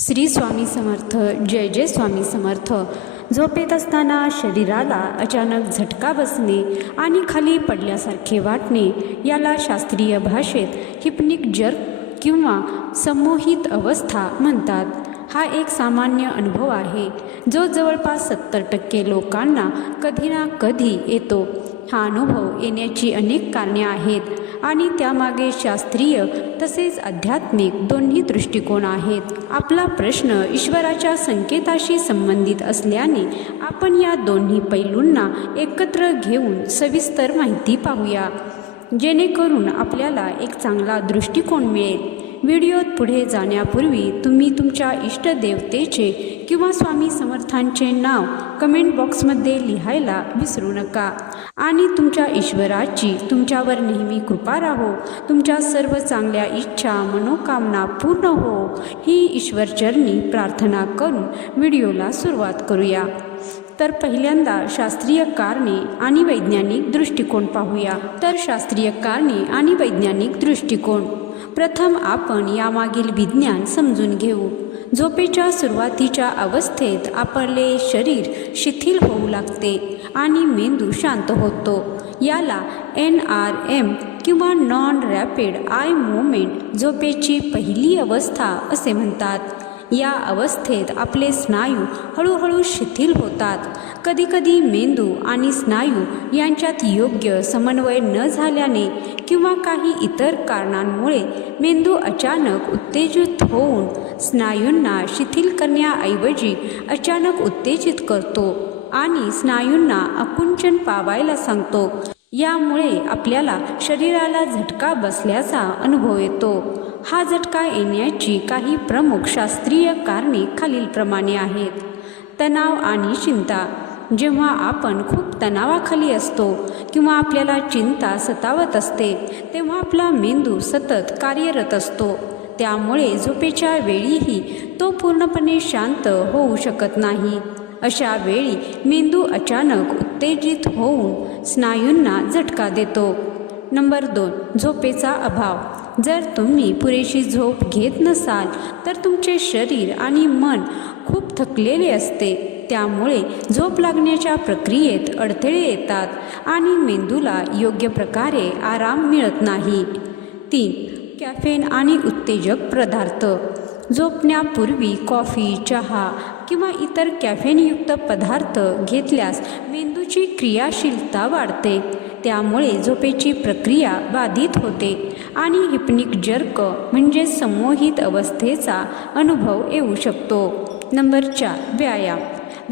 श्री स्वामी समर्थ जय जय स्वामी समर्थ. झोपेत असताना शरीराला अचानक झटका बसणे आणि खाली पडल्यासारखे वाटणे याला शास्त्रीय भाषेत हिपनिक जर्क किंवा संमोहित अवस्था म्हणतात. हा एक सामान्य अनुभव आहे जो जवळपास सत्तर टक्के लोकांना कधी ना कधी येतो. हा अनुभव येण्याची अनेक कारणे आहेत. आणि त्यामागे शास्त्रीय तसेच आध्यात्मिक दोन्ही दृष्टिकोन आहेत. आपला प्रश्न ईश्वराच्या संकेताशी संबंधित असल्याने आपण या दोन्ही पैलूंना एकत्र घेऊन सविस्तर माहिती पाहूया. जेणेकरून आपल्याला एक चांगला दृष्टिकोन मिळेल. व्हिडिओत पुढे जाण्यापूर्वी तुम्ही तुमच्या इष्टदेवतेचे किंवा स्वामी समर्थांचे नाव कमेंट बॉक्समध्ये लिहायला विसरू नका. आणि तुमच्या ईश्वराची तुमच्यावर नेहमी कृपा राहो. तुमच्या सर्व चांगल्या इच्छा मनोकामना पूर्ण हो. ही ईश्वरचरणी प्रार्थना करून व्हिडिओला सुरुवात करूया. तर पहिल्यांदा शास्त्रीय कारणे आणि वैज्ञानिक दृष्टिकोन पाहूया. तर शास्त्रीय कारणे आणि वैज्ञानिक दृष्टिकोन. प्रथम आपण यामागील विज्ञान समजून घेऊ. झोपेच्या सुरुवातीच्या अवस्थेत आपले शरीर शिथिल होऊ लागते आणि मेंदू शांत होतो. याला एन आर एम किंवा नॉन रॅपिड आय मुवमेंट झोपेची पहिली अवस्था असे म्हणतात. या अवस्थेत आपले स्नायू हळूहळू शिथिल होतात. कधीकधी मेंदू आणि स्नायू यांच्यात योग्य समन्वय न झाल्याने किंवा काही इतर कारणांमुळे मेंदू अचानक उत्तेजित होऊन स्नायूंना शिथिल करण्याऐवजी अचानक उत्तेजित करतो आणि स्नायूंना आकुंचन पावायला सांगतो. यामुळे आपल्याला शरीराला झटका बसल्याचा अनुभव येतो. हा झटका येण्याची काही प्रमुख शास्त्रीय कारणे खालीलप्रमाणे आहेत. तणाव आणि चिंता. जेव्हा आपण खूप तणावाखाली असतो किंवा आपल्याला चिंता सतावत असते तेव्हा आपला मेंदू सतत कार्यरत असतो. त्यामुळे झोपेच्या वेळीही तो पूर्णपणे शांत होऊ शकत नाही. अशा वेळी मेंदू अचानक उत्तेजित होऊन स्नायूंना झटका देतो. नंबर दोन झोपेचा अभाव. जर तुम्ही पुरेशी झोप घेत नसाल तर तुमचे शरीर आणि मन खूप थकलेले असते. त्यामुळे झोप लागण्याच्या प्रक्रियेत अडथळे येतात आणि मेंदूला योग्य प्रकारे आराम मिळत नाही. तीन कॅफेन आणि उत्तेजक पदार्थ. झोपण्यापूर्वी कॉफी चहा किंवा इतर कॅफेनयुक्त पदार्थ घेतल्यास मेंदूची क्रियाशीलता वाढते. त्यामुळे झोपेची प्रक्रिया बाधित होते आणि हिप्निक जर्क म्हणजे संमोहित अवस्थेचा अनुभव येऊ शकतो. नंबर चार व्यायाम.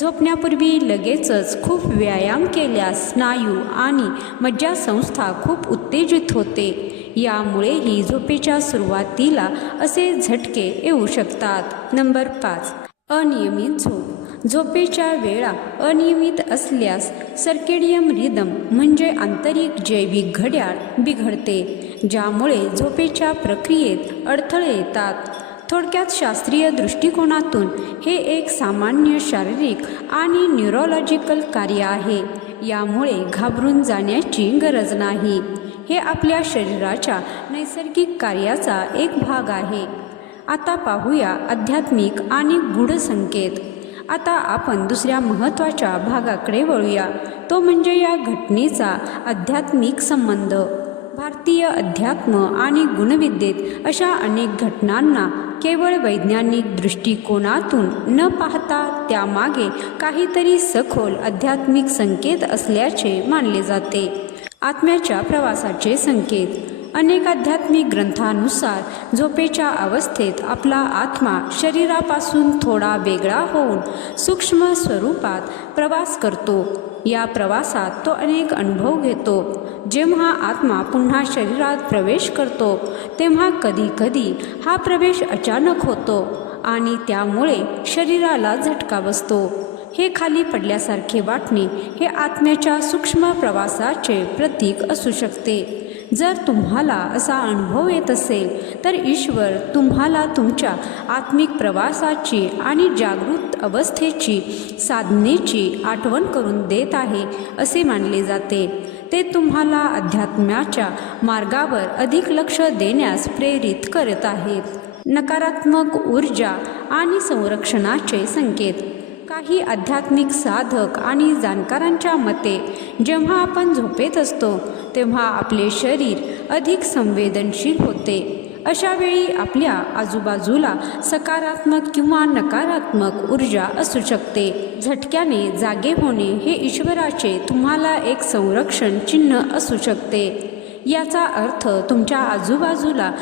झोपण्यापूर्वी लगेचच खूप व्यायाम केल्यास स्नायू आणि मज्जासंस्था खूप उत्तेजित होते. यामुळेही झोपेच्या सुरुवातीला असे झटके येऊ शकतात. नंबर पाच. अनियमित झोप. झोपेच्या वेळा अनियमित असल्यास सर्केडियम रिदम म्हणजे आंतरिक जैविक घड्याळ बिघडते ज्यामुळे झोपेच्या प्रक्रियेत अडथळे येतात. थोडक्यात शास्त्रीय दृष्टिकोनातून हे एक सामान्य शारीरिक आणि न्यूरोलॉजिकल कार्य आहे. यामुळे घाबरून जाण्याची गरज नाही. हे आपल्या शरीराच्या नैसर्गिक कार्याचा एक भाग आहे. आता पाहूया आध्यात्मिक आणि गूढ संकेत. आता आपण दुसऱ्या महत्त्वाच्या भागाकडे वळूया. तो म्हणजे या घटनेचा आध्यात्मिक संबंध. भारतीय अध्यात्म आणि गुणविद्येत अशा अनेक घटनांना केवळ वैज्ञानिक दृष्टिकोनातून न पाहता त्यामागे काहीतरी सखोल आध्यात्मिक संकेत असल्याचे मानले जाते. आत्म्याच्या प्रवासाचे संकेत. अनेक आध्यात्मिक ग्रंथानुसार झोपेच्या अवस्थेत आपला आत्मा शरीरापासून थोडा वेगळा होऊन सूक्ष्म स्वरूपात प्रवास करतो. या प्रवासात तो अनेक अनुभव घेतो. जेव्हा आत्मा पुन्हा शरीरात प्रवेश करतो तेव्हा कधीकधी हा प्रवेश अचानक होतो आणि त्यामुळे शरीराला झटका बसतो. हे खाली पडल्यासारखे वाटणे हे आत्म्याच्या सूक्ष्म प्रवासाचे प्रतीक असू शकते. जर तुम्हाला असा अनुभव येत असेल तर ईश्वर तुम्हाला तुमच्या आत्मिक प्रवासाची आणि जागृत अवस्थेची साधनेची आठवण करून देत आहे असे मानले जाते. ते तुम्हाला अध्यात्माच्या मार्गावर अधिक लक्ष देण्यास प्रेरित करत आहेत. नकारात्मक ऊर्जा आणि संरक्षणाचे संकेत. काही आध्यात्मिक साधक आणि जाणकारांच्या मते जेव्हा आपण झोपेत असतो तेव्हा आपले शरीर अधिक संवेदनशील होते. अशा वेळी आपल्या आजूबाजूला सकारात्मक किंवा नकारात्मक ऊर्जा असू शकते. झटक्याने जागे होणे हे ईश्वराचे तुम्हाला एक संरक्षण चिन्ह असू शकते. याचा अर्थ तुमच्या आजूबाजूला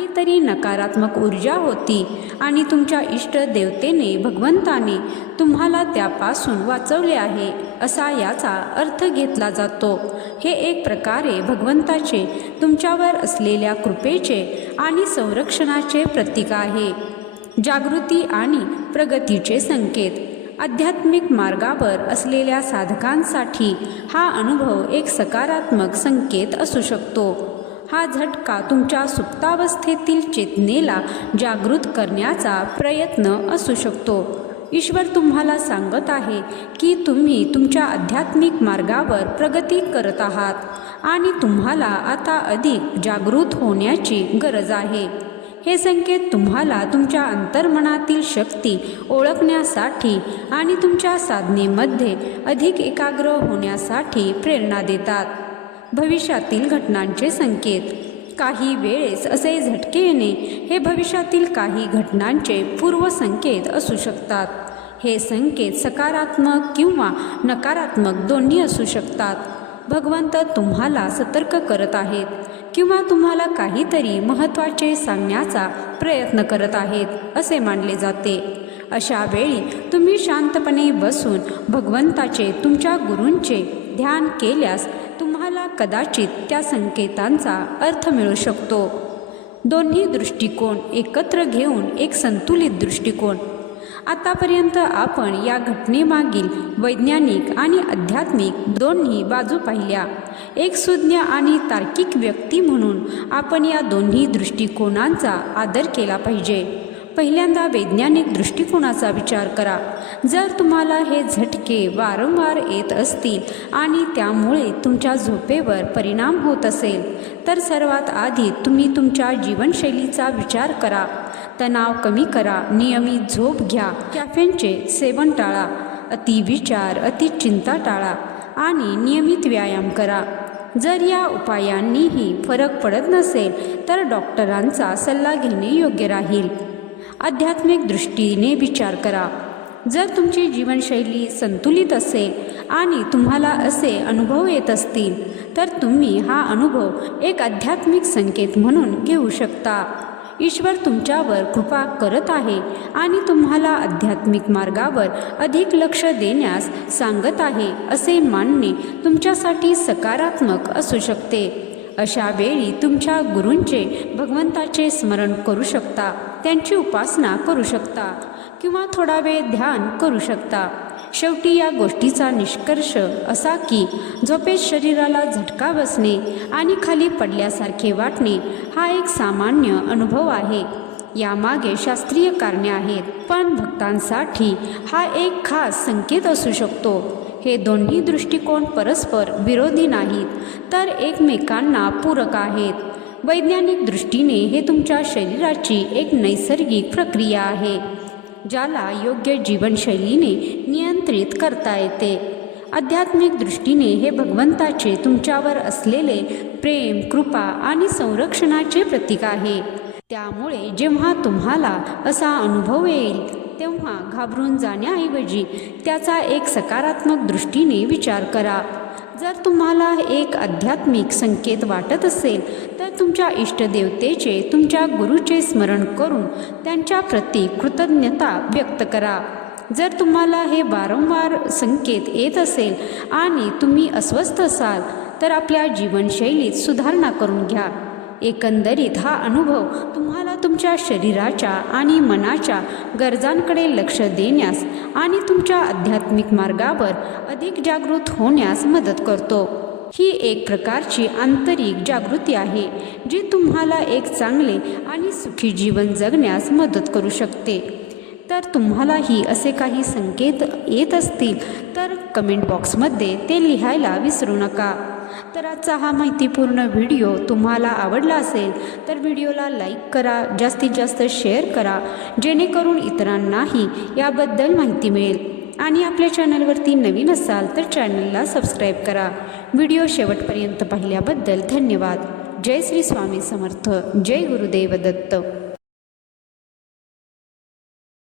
काहीतरी नकारात्मक ऊर्जा होती आणि तुमच्या इष्ट देवतेने भगवंताने तुम्हाला त्यापासून वाचवले आहे असा याचा अर्थ घेतला जातो. हे एक प्रकारे भगवंताचे तुमच्यावर असलेल्या कृपेचे आणि संरक्षणाचे प्रतीक आहे. जागृती आणि प्रगतीचे संकेत. आध्यात्मिक मार्गावर असलेल्या साधकांसाठी हा अनुभव एक सकारात्मक संकेत असू शकतो. हा झटका तुमच्या सुप्तावस्थेतील चेतनेला जागृत करण्याचा प्रयत्न असू शकतो. ईश्वर तुम्हाला सांगत आहे की तुम्ही तुमच्या आध्यात्मिक मार्गावर प्रगती करत आहात आणि तुम्हाला आता अधिक जागृत होण्याची गरज आहे. हे संकेत तुम्हाला तुमच्या अंतर्मनातील शक्ती ओळखण्यासाठी आणि तुमच्या साधनेमध्ये अधिक एकाग्र होण्यासाठी प्रेरणा देतात. भविष्यातील घटनांचे संकेत. काही वेळेस असे झटके येणे हे भविष्यातील काही घटनांचे पूर्वसंकेत असू शकतात. हे संकेत सकारात्मक किंवा नकारात्मक दोन्ही असू शकतात. भगवंत तुम्हाला सतर्क करत आहेत किंवा तुम्हाला काहीतरी महत्त्वाचे सांगण्याचा प्रयत्न करत आहेत असे मानले जाते. अशा वेळी तुम्ही शांतपणे बसून भगवंताचे तुमच्या गुरूंचे ध्यान केल्यास तुम तुम्हाला कदाचित त्या संकेतांचा अर्थ मिळू शकतो. दोन्ही दृष्टिकोन एकत्र घेऊन एक संतुलित दृष्टिकोन. आतापर्यंत आपण या घटनेमागील वैज्ञानिक आणि आध्यात्मिक दोन्ही बाजू पाहिल्या. एक सुज्ञ आणि तार्किक व्यक्ती म्हणून आपण या दोन्ही दृष्टिकोनांचा आदर केला पाहिजे. पहिल्यांदा वैज्ञानिक दृष्टिकोनाचा विचार करा. जर तुम्हाला हे झटके वारंवार येत असतील आणि त्यामुळे तुमच्या झोपेवर परिणाम होत असेल तर सर्वात आधी तुम्ही तुमच्या जीवनशैलीचा विचार करा. तणाव कमी करा नियमित झोप घ्या कॅफेनचे सेवन टाळा अतिविचार अतिचिंता टाळा आणि नियमित व्यायाम करा. जर या उपायांनीही फरक पडत नसेल तर डॉक्टरांचा सल्ला घेणे योग्य राहील. आध्यात्मिक दृष्टीने विचार करा. जर तुमची जीवनशैली संतुलित असेल आणि तुम्हाला असे अनुभव येत असतील तर तुम्ही हा अनुभव एक आध्यात्मिक संकेत म्हणून घेऊ शकता. ईश्वर तुमच्यावर कृपा करत आहे आणि तुम्हाला आध्यात्मिक मार्गावर अधिक लक्ष देण्यास सांगत आहे असे मानणे तुमच्यासाठी सकारात्मक असू शकते. अशा वेळी तुमच्या गुरूंचे भगवंताचे स्मरण करू शकता. त्यांची उपासना करू शकता किंवा थोडा वेळ ध्यान करू शकता. शेवटी या गोष्टीचा निष्कर्ष असा की झोपेत शरीराला झटका बसणे आणि खाली पडल्यासारखे वाटणे हा एक सामान्य अनुभव आहे. यामागे शास्त्रीय कारणे आहेत पण भक्तांसाठी हा एक खास संकेत असू शकतो. हे दोन्ही दृष्टिकोन परस्पर विरोधी नाहीत तर एकमेकांना पूरक आहेत. वैज्ञानिक दृष्टीने हे तुमच्या शरीराची एक नैसर्गिक प्रक्रिया आहे ज्याला योग्य जीवनशैलीने नियंत्रित करता येते. आध्यात्मिक दृष्टीने हे भगवंताचे तुमच्यावर असलेले प्रेम कृपा आणि संरक्षणाचे प्रतीक आहे. त्यामुळे जेव्हा तुम्हाला असा अनुभव येईल तेव्हा घाबरून जाण्याऐवजी त्याचा एक सकारात्मक दृष्टीने विचार करा. जर तुम्हाला एक आध्यात्मिक संकेत वाटत असेल तर तुमच्या इष्टदेवतेचे तुमच्या गुरुचे स्मरण करून त्यांच्या प्रती कृतज्ञता व्यक्त करा. जर तुम्हाला हे वारंवार संकेत येत असेल आणि तुम्ही अस्वस्थ असाल तर आपल्या जीवनशैलीत सुधारणा करून घ्या. एकंदरीत हा अनुभव तुम्हाला तुमच्या शरीराच्या आणि मनाच्या गरजांकडे लक्ष देण्यास आणि तुमच्या आध्यात्मिक मार्गावर अधिक जागृत होण्यास मदत करतो. ही एक प्रकारची आंतरिक जागृती आहे जी तुम्हाला एक चांगले आणि सुखी जीवन जगण्यास मदत करू शकते. तर तुम्हालाही असे काही संकेत येत असतील तर कमेंट बॉक्समध्ये ते लिहायला विसरू नका. तर आजचा हा माहितीपूर्ण व्हिडिओ तुम्हाला आवडला असेल तर व्हिडिओला लाईक करा जास्तीत जास्त शेअर करा जेणेकरून इतरांनाही याबद्दल माहिती मिळेल. आणि आपल्या चॅनलवरती नवीन असाल तर चॅनलला सबस्क्राईब करा. व्हिडिओ शेवटपर्यंत पाहिल्याबद्दल धन्यवाद. जय श्री स्वामी समर्थ. जय गुरुदेव दत्त.